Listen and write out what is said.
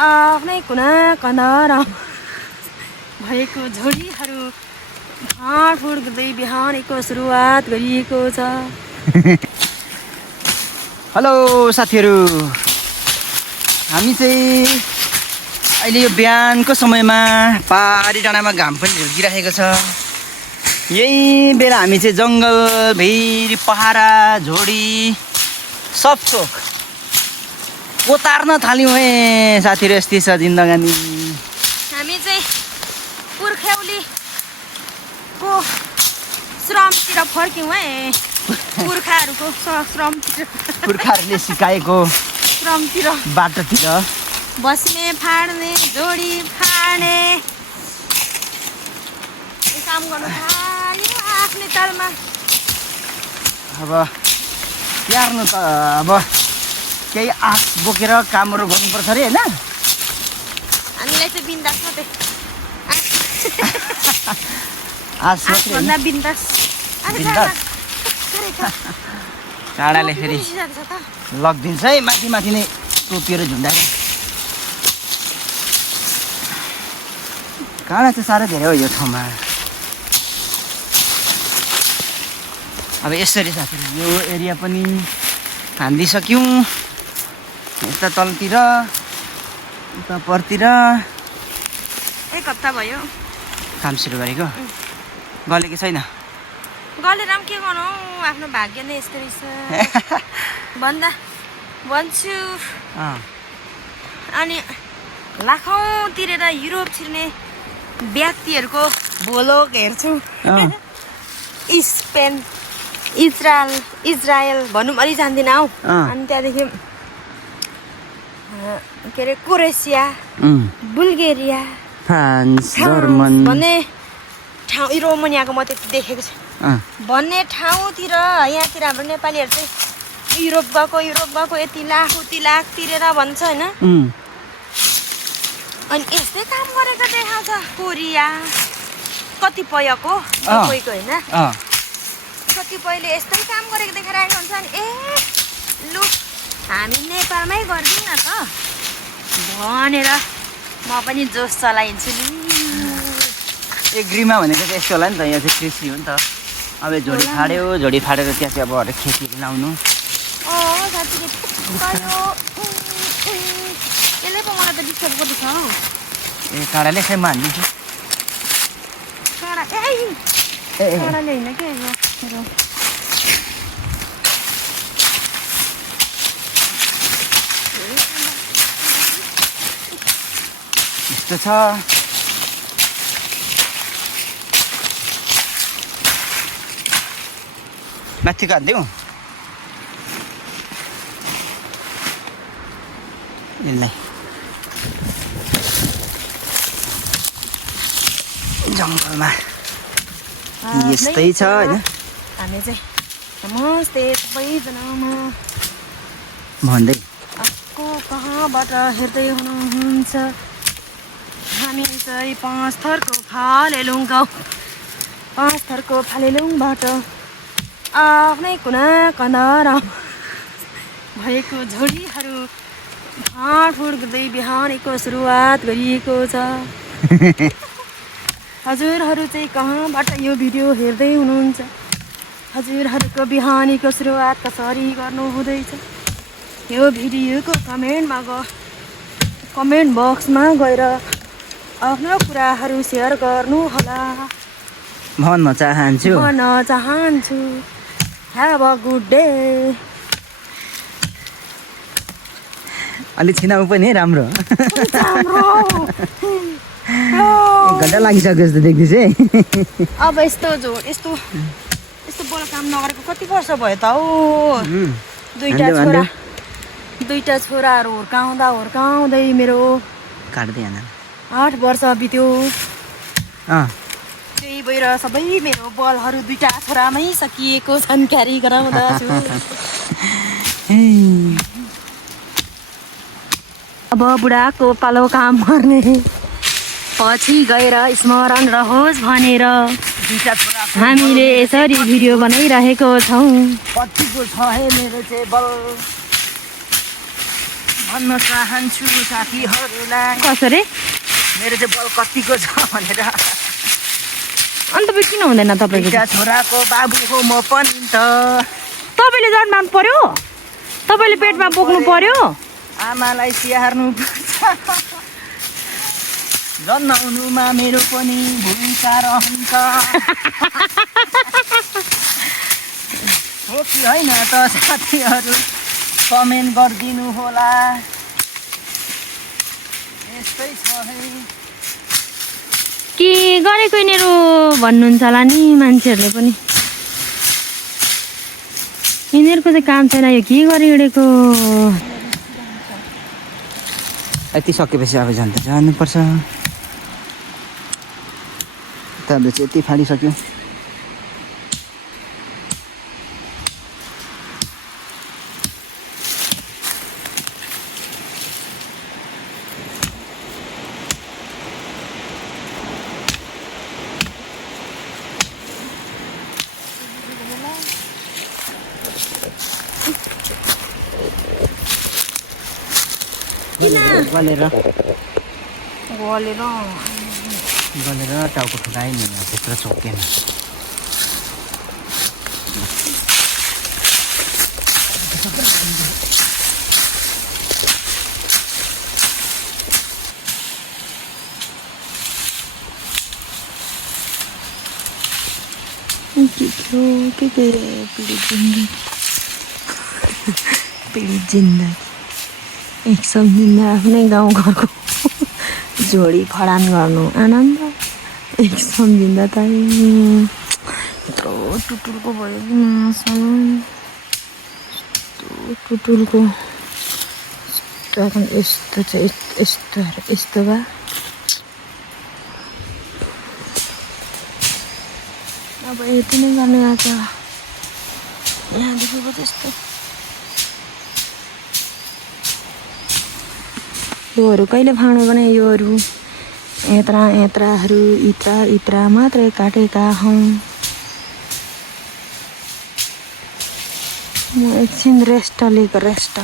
आफ्नै कुना कन्दरा भएको झोडीहरू फाँडफुँड गर्दै बिहानको सुरुवात गरिएको छ। हेलो साथीहरू, हामी चाहिँ अहिले यो बिहानको समयमा पहाडी डाँडामा घाम पनि झुल्किरहेको छ। यही बेला हामी चाहिँ जङ्गल भेरी पहाडा झोडी सब थोक कोतार्न थाल्यौँ है साथीहरू। यस्तै छ जिन्दगानी। हामी चाहिँ पुर्ख्यौलीको श्रमतिर फर्क्यौँ है। पुर्खाहरूको श्रमतिर, पुर्खाहरूले सिकाएको श्रमतिर, बाटोतिर बस्ने फाड्ने झोडी फाड्ने काम गर्नु थाल्यो आफ्नै तालमा। अब स्याहार्नु त अब केही आँस बोकेर कामहरू गर्नुपर्छ अरे होइन। हामीलाई चाहिँ बिन्दास मात्रै, आँस मात्रै भन्दा बिन्दास। काँडाले फेरि लगिदिन्छ है माथि माथि नै टोपिएर झुन्डाएर। काँडा चाहिँ साह्रै धेरै हो यो ठाउँमा। अब यसरी साथीहरू यो एरिया पनि खान्दिसक्यौँ। यता तलतिर उता परतिर एक हप्ता भयो काम सुरु गरेको। गलेको छैन? गलेर पनि के गर्नु, आफ्नो भाग्य नै यस्तो रहेछ भन्छु। अनि लाखौँ तिरेर युरोप छिर्ने व्यक्तिहरूको भोलोग हेर्छु। स्पेन, इजरायल भनौँ अलि जान्दिनँ हौ। अनि त्यहाँदेखि के अरे क्रोएसिया, बुल्गेरिया, फ्रान्स, जर्मन भन्ने ठाउँ, रोमानियाको म त्यति देखेको छु भन्ने ठाउँतिर यहाँतिर हाम्रो नेपालीहरू चाहिँ युरोप गएको यति लाख तिरेर भन्छ होइन। अनि यस्तै काम गरेको देखाउँछ। कोरिया कतिपयको होइन, कतिपयले यस्तै काम गरेको देखाइरहेको हुन्छ। अनि लु हामी नेपालमै गरिदिउँ न त भनेर म पनि जोस चलाइन्छु नि। एग्रीमा भनेको चाहिँ यस्तो होला नि त, यहाँ चाहिँ कृषि हो नि त। अब झोडी फाड्यो, झोडी फाडेर त्यहाँ चाहिँ अब हरेक खेतीहरू लाउनु। साथीले यसले पो मलाई त डिस्टर्ब गर्दैछ हौ। ए काँडाले खै म हानिदिन्छु। काँडाले होइन के यस्तो छ। माथिको हालिदिउँ यसलाई। जङ्गलमा यस्तै छ होइन। हामी चाहिँ नमस्ते सबैजनामा भन्दै को कहाँबाट हेर्दै हुनुहुन्छ। हामी चाहिँ पाँच थरको फालेलुङबाट आफ्नै कुना कन्दरा भएको झोडीहरू फाँडफुँड गर्दै बिहानको सुरुवात गरिएको छ। हजुरहरू चाहिँ कहाँबाट यो भिडियो हेर्दै हुनुहुन्छ? हजुरहरूको बिहानीको सुरुवात कसरी गर्नु हुँदैछ? यो भिडियोको कमेन्ट बक्समा गएर आफ्नो कुराहरू सेयर गर्नुहोला भन्न चाहन्छु। Have a good day. अलि छिनाउ पनि राम्रो। एक घन्टा लागिसक्यो जस्तो देख्दैछ है। अब यस्तो बल काम नगरेको कति वर्ष भयो त हौ। दुईटा छोराहरू हुर्काउँदै मेरो काट्दै हैन 8 वर्ष बित्यो। त्यही भएर सबै मेरो बलहरू दुईटा छोरामै सकिएको जानकारी गराउँदछु। अब बुढाको पालो काम गर्ने पछि गएर स्मरण रहोस् भनेर हामीले यसरी भिडियो बनाइरहेको छौँ। पछिको छ है मेरो चाहिँ बल भन्न चाहन्छु साथीहरूलाई कसरी मेरो चाहिँ बल कतिको छ भनेर। अन्त तपाईँ किन हुँदैन तपाईँको दुईटा छोराको बाबु हो म पनि त। तपाईँले जन्माउनु पर्यो तपाईँले पेटमा बोक्नु पर्यो आमालाई स्याहार्नु पर्छ जन्माउनुमा मेरो पनि भूमिका रहन्छ हो कि होइन त साथीहरू कमेन्ट गरिदिनु होला। यस्तै छ है के गरेको यिनीहरू भन्नुहुन्छ होला नि मान्छेहरूले पनि यिनीहरूको चाहिँ काम छैन यो के गरी हिँडेको। यति सकेपछि अब जान्छ जानुपर्छ। यताबाट चाहिँ यति फालिसक्यो। गलेर टाउको ठुलाइ नि त्यत्रो चोकेन। पीडित जिन्दगी एक सम्झिँदा आफ्नै गाउँघरको झोडी खडान गर्नु आनन्द एक सम्झिँदा त यत्रो टुटुलको भयो कि यस्तो टुटुलको यस्तो चाहिँ यस्तो भए अब यति नै गर्ने आएको यहाँदेखिको त्यस्तो योहरू कहिले फाँड्नु भने योहरू यत्राहरू इत्रा मात्रै काटेका हौँ। म एकछिन रेस्ट लिएको रेस्ट